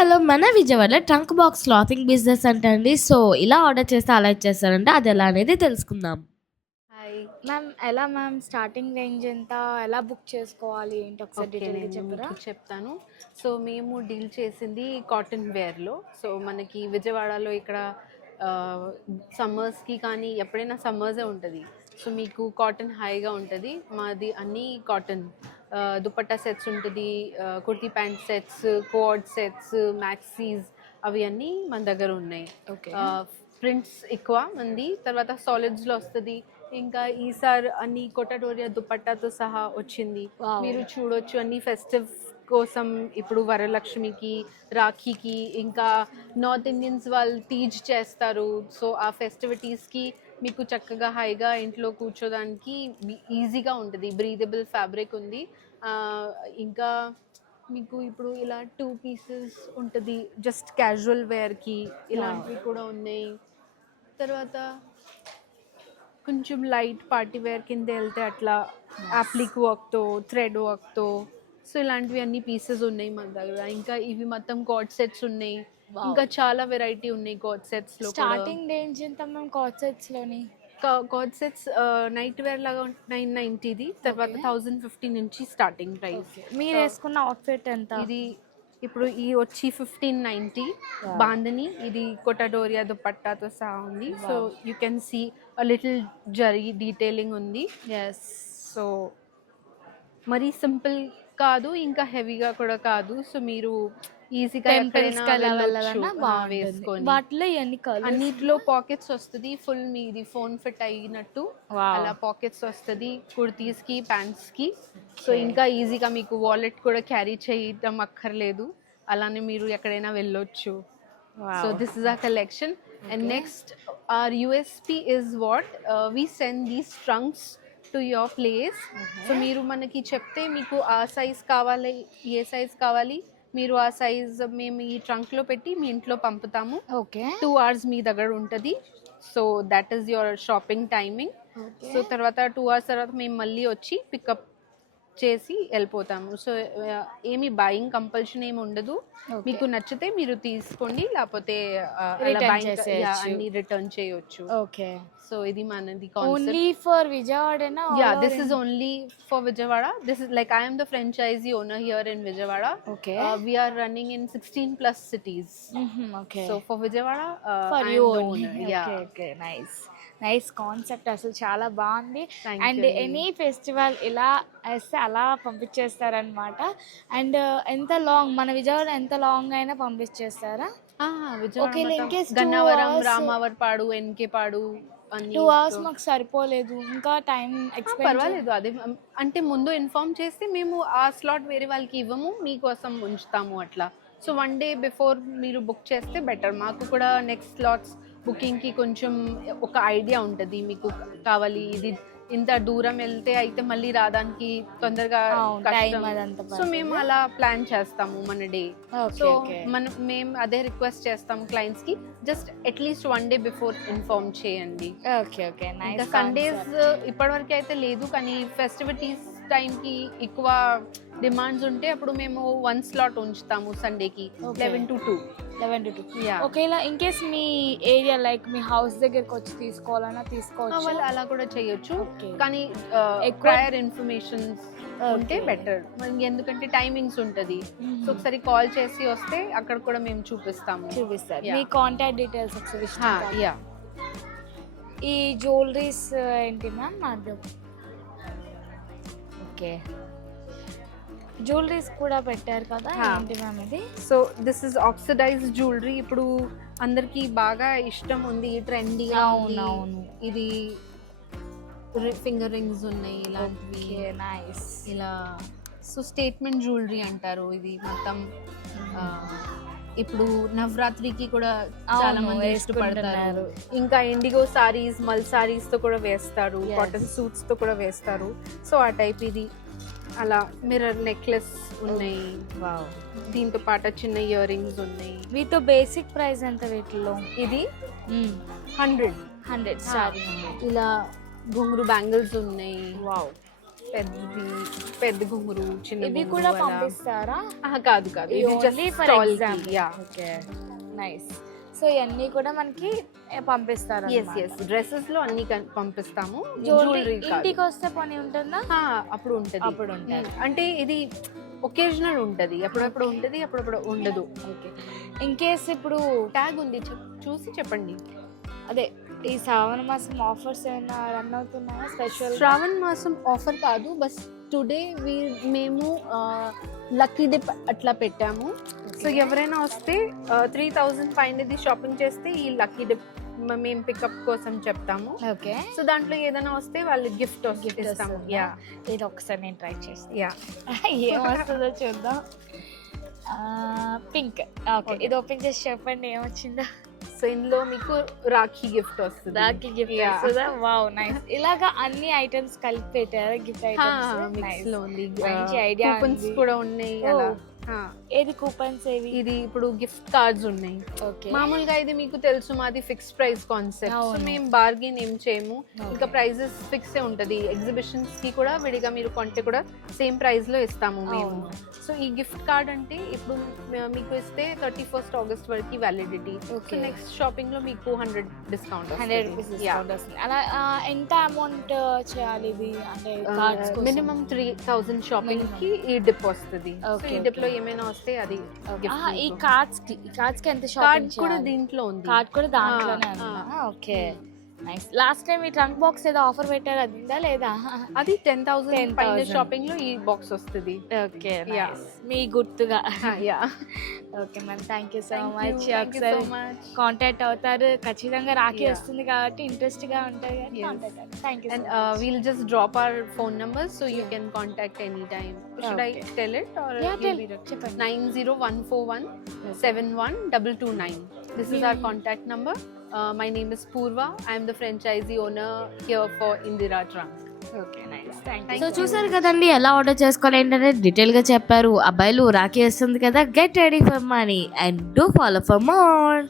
Hello! మన విజయవాడలో trunk box clothing business అంటండి. సో, ఇలా ఆర్డర్ చేస్తే అలా ఇచ్చేస్తారంట. అదెలా అనేది తెలుసుకుందాం. హాయ్. మ్యామ్ ఎలా మ్యామ్ స్టార్టింగ్ రేంజ్ ఎంత? ఎలా బుక్ చేసుకోవాలి? ఏంటి ఒకసారి ఓకే, డీటెయిల్‌గా నేను చెప్పరా? మీకు చెప్తాను. సో మేము డీల్ చేసింది కాటన్ వేర్లో. సో మనకి విజయవాడలో ఇక్కడ సమ్మర్స్కి కానీ ఎప్పుడైనా సమ్మర్సే ఉంటుంది. సో మీకు కాటన్ హైగా ఉంటుంది. మాది అన్నీ కాటన్ దుపట్టా సెట్స్ ఉంటుంది, kurti pant sets, code sets, maxis అవి అన్నీ మన దగ్గర ఉన్నాయి. ఓకే. ప్రింట్స్ ఎక్కువ మంది, తర్వాత సాలిడ్స్లో వస్తుంది. ఇంకా ఈసారి అన్ని కొటడోరియా దుపట్టాతో సహా వచ్చింది. Wow. మీరు చూడొచ్చు అన్ని ఫెస్టివ్ కోసం. ఇప్పుడు వరలక్ష్మికి, రాఖీకి, ఇంకా నార్త్ ఇండియన్స్ వాళ్ళు తీజ్ చేస్తారు. సో ఆ ఫెస్టివిటీస్కి మీకు చక్కగా హైగా ఇంట్లో కూర్చోడానికి ఈజీగా ఉంటుంది. బ్రీదబుల్ ఫ్యాబ్రిక్ ఉంది. ఇంకా మీకు ఇప్పుడు ఇలా 2 పీసెస్ ఉంటుంది జస్ట్ క్యాజువల్ వేర్కి. ఇలాంటివి కూడా ఉన్నాయి. తర్వాత కొంచెం లైట్ పార్టీ వేర్ కింద వెళ్తే అట్లా అప్లిక్ వర్క్తో, థ్రెడ్ వర్క్తో, సో ఇలాంటివి అన్ని పీసెస్ ఉన్నాయి మన దగ్గర. ఇంకా ఇవి మొత్తం కార్డ్ సెట్స్ ఉన్నాయి. ఇంకా చాలా వెరైటీ ఉన్నాయి కార్డ్ సెట్స్లో. స్టార్టింగ్ రేంజ్ ఎంత మ్యామ్ కార్డ్ సెట్స్‌లోని? కార్డ్ సెట్స్ నైట్ వేర్ లాగా 990ది, తర్వాత 1050 నుంచి స్టార్టింగ్ ప్రైస్. మీరు వేసుకున్న అవుట్ఫిట్ ఎంత? ఇది ఇప్పుడు ఈ వచ్చి 1590 బాందని. ఇది కొటడోరియా దుపట్టాతో సహా ఉంది. So you can see a little zari detailing ఉంది. ఎస్. సో మరీ సింపుల్ కాదు, ఇంకా హెవీగా కూడా కాదు. సో మీరు ఈజీగా వేసుకొని. వాటిలో ఇవన్నీ కలర్స్ అన్నిట్లో పాకెట్స్ వస్తుంది. ఫుల్ మీది ఫోన్ ఫిట్ అయినట్టు అలా పాకెట్స్ వస్తుంది కుర్తీస్ కి, ప్యాంట్స్ కి. సో ఇంకా ఈజీగా మీకు వాలెట్ కూడా క్యారీ చేయడం అక్కర్లేదు. అలానే మీరు ఎక్కడైనా వెళ్ళొచ్చు. సో దిస్ ఇస్ ఆ collection. And next our USP is what we send these trunks to your place. So మీరు మనకి చెప్తే మీకు ఆ సైజ్ కావాలి, ఏ సైజ్ కావాలి, మీరు ఆ సైజ్ మేము ఈ ట్రంక్లో పెట్టి మీ ఇంట్లో పంపుతాము. ఓకే. 2 hours మీ దగ్గర ఉంటుంది. So that is your shopping timing. So తర్వాత 2 hours తర్వాత మేము మళ్ళీ వచ్చి పికప్ చేసి వెళ్ళిపోతాము. సో ఏమి బయింగ్ కంపల్షన్ ఏమి ఉండదు. మీకు నచ్చితే మీరు తీసుకోండి, లేకపోతే అన్ని రిటర్న్ చేయొచ్చు. ఓకే. సో ఇది మనది ఓన్లీ ఫర్ విజయవాడనా? Yeah, this is only for Vijayawada. This is like I am the franchisee owner here in Vijayawada. Okay. We are running in 16 plus cities. Okay. So for Vijayawada, for I you am the only. owner. Yeah. Okay, nice. Nice concept, అసలు చాలా బాగుంది. Thank and you. Any festival ఇలా వేస్తే అలా పంపించేస్తారనమాట. And ఎంత long, మన విజయవాడ ఎంత long అయినా పంపించేస్తారా? Okay, in case 2 Gannavaram, hours- Ramavarapadu, Enkepadu అన్ని 2 hours మాకు సరిపోలేదు, ఇంకా టైం ఎక్స్పెండ్. పర్వాలేదు. అదే అంటే ముందు ఇన్ఫార్మ్ చేస్తే మేము ఆ స్లాట్ వేరే వాళ్ళకి ఇవ్వము, మీకోసం ఉంచుతాము అట్లా. సో 1 day బిఫోర్ మీరు బుక్ చేస్తే బెటర్. మాకు కూడా నెక్స్ట్ స్లాట్స్ బుకింగ్కి కొంచెం ఒక ఐడియా ఉంటుంది. మీకు కావాలి ఇది ఇంత దూరం వెళ్తే అయితే మళ్ళీ రావడానికి తొందరగా టైం అదంతా. సో మేము అలా ప్లాన్ చేస్తాము మన డే. సో మేము అదే రిక్వెస్ట్ చేస్తాము క్లయింట్స్ కి, just at least 1 day before inform చేయండి. Okay okay nice. ఇంకా సండేస్ ఇప్పటివరకు అయితే లేదు, కానీ ఫెస్టివిటీస్ టైంకి ఎక్కువ డిమాండ్స్ ఉంటే అప్పుడు మేము 1 slot ఉంచుతాము సండేకి 11 to 2. ఒకవేళ in case me area like me house దగ్గరకు వచ్చి తీసుకోవాలన్నా తీసుకోవచ్చు, వాళ్ళు అలా కూడా చేయొచ్చు. Okay. కానీ ప్రయర్ ఇన్ఫర్మేషన్ ఉంటే బెటర్, ఎందుకంటే టైమింగ్స్ ఉంటుంది. సో ఒకసారి కాల్ చేసి వస్తే అక్కడ కూడా మేము చూపిస్తారు. మీ కాంటాక్ట్ డీటెయిల్స్ ఒకసారి ఇస్తారా? యా. ఈ జ్యువెలరీస్ ఏంటి మ్యామ్? అది ఓకే, జ్యువెలరీస్ కూడా పెట్టారు కదా, ఏంటి మ్యామ్ ఇది? So this is oxidised jewellery. ఇప్పుడు అందరికి బాగా ఇష్టం ఉంది, ట్రెండీగా ఉంది. ఇది ఫింగర్ రింగ్స్ ఉన్నాయి ఇలాంటివి. నైస్. ఇలా సో స్టేట్మెంట్ జ్యువెలరీ అంటారు ఇది మొత్తం. ఇప్పుడు నవరాత్రికి కూడా చాలా మంది ఇష్టపడతారు. ఇంకా ఇండిగో సారీస్, మల్ సారీస్ తో కూడా వేస్తారు, కాటన్ సూట్స్ తో కూడా వేస్తారు. సో ఆ టైప్ ఇది. అలా మిర్రర్ నెక్లెస్ ఉన్నాయి. వావ్. దీంతో పాటు చిన్న ఇయర్ రింగ్స్ ఉన్నాయి. వీటితో బేసిక్ ప్రైస్ ఎంత వీటిలో? ఇది 100 సారీ. ఇలా గుంగురు బ్యాంగిల్స్ ఉన్నాయి. వావ్. పెద్ద గుంగురు, చిన్న ఇవి గుంగురు కూడా అలా. పంపిస్తారా? కాదు ఇది ఓన్లీ just ఫర్ stall కి. Example. Yeah. Okay, nice. So ఇవన్నీ కూడా మనకి పంపిస్తారు. yes డ్రెస్సెస్ లో అన్ని పంపిస్తాము. జ్యువెలరీ జ్యువెలరీ ఇంటికి వస్తే పని ఉంటుందా? అప్పుడు ఉంటది. అప్పుడు ఉంటది. అంటే ఇది ఒకేజనల్ ఉంటది, అప్పుడప్పుడు ఉంటది, అప్పుడప్పుడు ఉండదు. ఓకే, ఇన్ కేస్ ఇప్పుడు ట్యాగ్ ఉంది, చూసి చెప్పండి. అదే ఈ శ్రావణ మాసం ఆఫర్స్ ఏమైనా రన్ అవుతున్నాయా స్పెషల్? శ్రావణ మాసం ఆఫర్ కాదు, బస్ టుడే మేము లక్కీ డిప్ అట్లా పెట్టాము. సో ఎవరైనా వస్తే 3000 పైనది షాపింగ్ చేస్తే ఈ లక్కీ డిప్ మేము పికప్ కోసం చెప్తాము. ఓకే, సో దాంట్లో ఏదైనా వస్తే వాళ్ళు గిఫ్ట్ ఇస్తాము. యా, ఇది ఒకసారి నేను ట్రై చేస్తాను. యా. ఏం వస్తుందో చూద్దాం. పింక్. ఓకే, ఇది ఓపెన్ చేసి చెప్పండి ఏమొచ్చిందో. సో ఇందులో మీకు రాఖీ గిఫ్ట్ వస్తుంది. రాఖీ గిఫ్ట్ వస్తుందా? Wow, nice. ఇలాగా అన్ని ఐటమ్స్ కలిపి పెట్టారా గిఫ్ట్ ఐటమ్స్? మిక్స్ లో ఉంది. మంచి ఐడియా. కూపన్స్ కూడా ఉన్నాయి అలా. ఏది కూపన్స్ ఏవి? ఇది ఇప్పుడు గిఫ్ట్ కార్డ్స్ ఉన్నాయి. ఓకే, మామూలుగా ఇది మీకు తెలుసు మాది ఫిక్స్ ప్రైస్ కాన్సెప్ట్. సో మేము బార్గెన్ ఏం చేయము, ఇంకా ప్రైజెస్ ఫిక్స్ ఏ ఉంటది. ఎగ్జిబిషన్స్ కి కూడా విడిగా మీరు కొంటే కూడా సేమ్ ప్రైస్ లో ఇస్తాము మేము. సో ఈ గిఫ్ట్ కార్డ్ అంటే ఇప్పుడు మీకు ఇస్తే 31st August వరకు వ్యాలిడిటీ. సో నెక్స్ట్ షాపింగ్ లో మీకు 100 డిస్కౌంట్. 100 డిస్కౌంట్ వస్తుంది. అలా ఎంత అమౌంట్ చేయాలి ఇది? అంటే కార్డ్స్ మినిమం 3000 షాపింగ్ కి ఈ డిప్ వస్తుంది. ఈ డిప్ లో ఏమైనా వస్తే అది ఈ కార్డ్స్ కి ఎంత కార్డ్ షాపింగ్ కూడా దీంట్లో ఉంది. కార్డ్ కూడా దాంట్లోనే ఉందా? Okay, nice. లాస్ట్ టైం ఈ ట్రంక్ బాక్స్ ఏదో ఆఫర్ పెట్టారు, అది ఉందా లేదా? అది 10,000 పైన షాపింగ్ లో ఈ బాక్స్ వస్తుంది. ఓకే, మీ గుర్తుగా. Okay ma'am, thank you so much. ఒకసారి కాంటాక్ట్ అవుతారు ఖచ్చితంగా. రాఖీ వస్తుంది కాబట్టి ఇంట్రెస్ట్ గా ఉంటాయి. Thank you. And we'll just drop our phone number so you can contact anytime. Should I tell it or చెప్పండి. 90141 71229. This is our contact number. My name is Purva. I am the franchisee owner here for Indira Trunk. Okay, nice. Thank you. So చూసారు కదండి ఎలా order చేసుకోవాలి ఏంటనే detail గా చెప్పారు. అబ్బాయిలు రాఖీ వస్తుంది కదా, get ready for money and do follow for more.